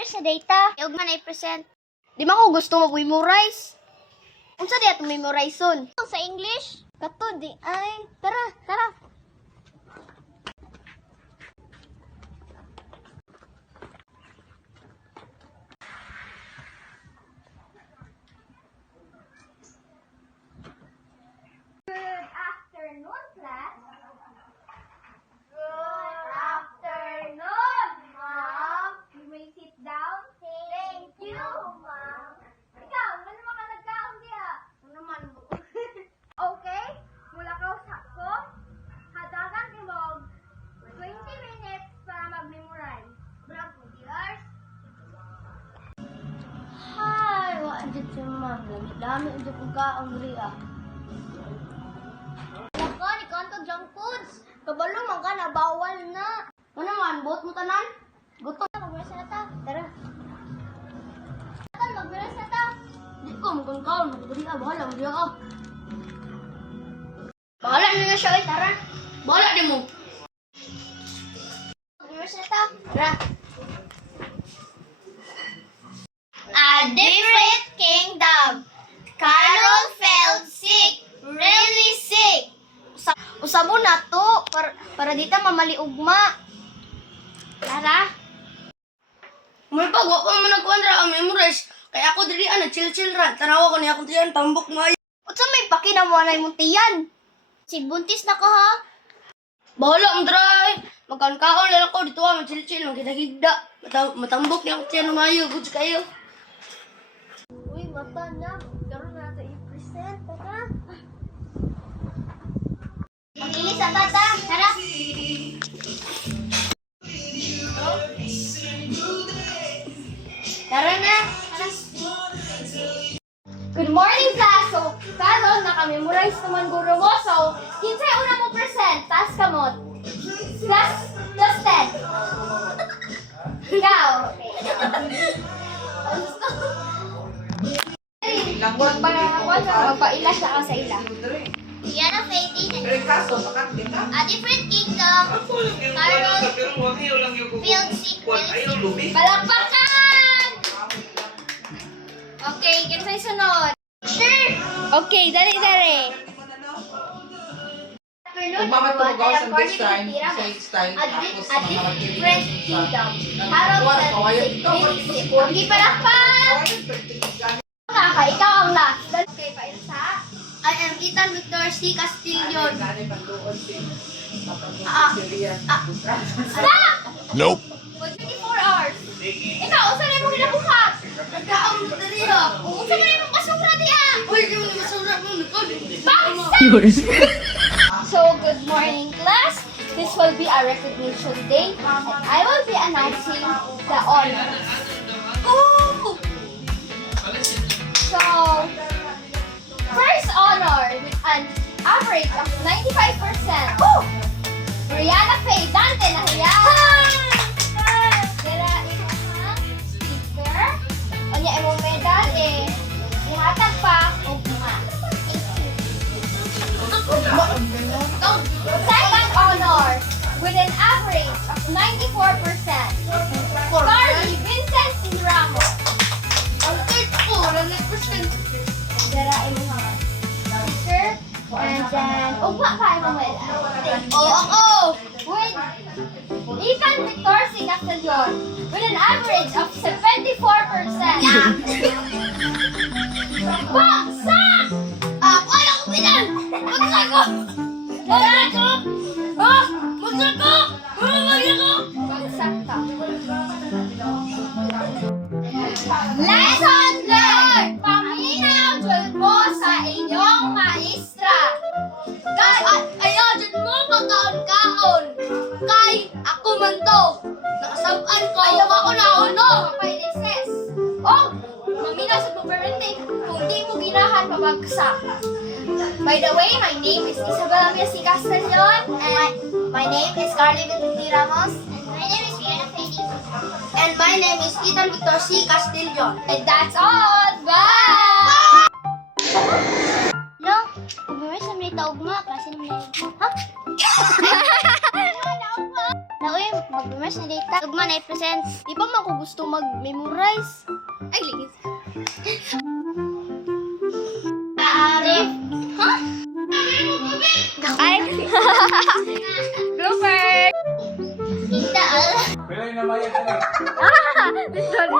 Sa data, iog man i-present. Di man ko gusto mag-memorize. Unsa di ato memorize-on? Sa English? Kato di ay. Tara. Good afternoon, class. Good afternoon, ma'am. You may sit down. Thank you, ma'am. Ikaw, ano naman ka nagkaon diya? Ano naman mo? Okay, mula ka sa ko. Hadagan ni Mog 20 minutes para mag-memorize. Bravo, dears. Hi, waanjit si ma'am. Lamit-lamit ito kong kaong ria. Ako, ni Kanto junk foods. Kabalo man ka na, bawal na. Ano naman, buot mo tanan? Gusto na, mag-memorize na ta. Tara. Mag-memorize na ta. Di ko, magkangkaon. Magkabariya, bahala, magkabariya ka. Bahala na siya, ay, tara. Bahala din mo. Mag-memorize na ta. Tara. A different kingdom. Carol felt sick. Really sick. Usabo na to. Para dito mamaliugma. Tara. May pagwa pa man nagkuhan ra ang memorize. Kaya ako diri nag-chill ra. Tanawa ko niya akong tiyan tambok maayo. Unsa may pakinamuanay mong tiyan? Si buntis na ka ha? Bahala ang dry. Magkaon-kaon lang ako dito mag-chill magkita-gigda. Matambok niya akong tiyan maayo. Good kayo. Uy, mata na. Karoon na natin i-present. Tara. Makinis ang tata. Tara. Tara na. Tara. Good morning, class. So, kalo, nakamemorize naman guro mo. So, kinsay una mo present? Taas ka mo. Plus 10. Ikaw. Magpailas na ka sa ila. Diana Fading. A different kingdom. Carol felt sick. Palakpakan! Okay, kinsay sunod? Sure! Okay, dali. Magmamatugaw sa this time, sa each time, A different kingdom. Carol felt sick. Okay, palakpan! Ikaw ang last. Okay, pailsa. I am Ethan Victor C. Castillon. Nope. 24 hours. Ikaw, unsa na imong ginabuhat? Nagkaon mo diriha. Unsa man imong basura diha? Uy, di mo ni masura mo. So, good morning, class. This will be a recognition day, and I will be announcing the honors. Ooh! So, first honor with an average of 95%. Woo! Brianna Faye Dante na hiya. Dira imong speaker. Onya imong medal ihatag pa og ma. Second honor with an average of 94%. Carly Vincent Ramos. Ang third ko, 100%. Dira imong speaker. And then, ugma pa imong medal. With Ethan Victor C. Castillon with an average of 74%. Baksak! Wala ko binan! Magsak ko! Magsak ko! Magsak ko! Bagsak ka. Lesson learned! Paminaw dyan mo sa inyong maestra. Ayaw dyan mo pagkaon-kaon. Kay ako man to. Nakasabuan ko. Ayaw ako na uno. Pailises. Oh! Maminaw sa parenting kung di mo ginahan mabagsak. By the way, my name is Isabel Messi Castellon. And my name is Carly Vincent Ramos. And my name is Brianna Fading. And my name is Ethan Victor C. Castillon. And that's all! Bye! No, mag-memorize sa mga taugma. Klase naman na yun. Ha? Nauwi, mag-memorize oras na data. Tugma na i-present. Di ba man ko gusto mag-memorize? Ay, ligis. Ay! Blooper! Kita, Pero yung namayag ka na. Sorry.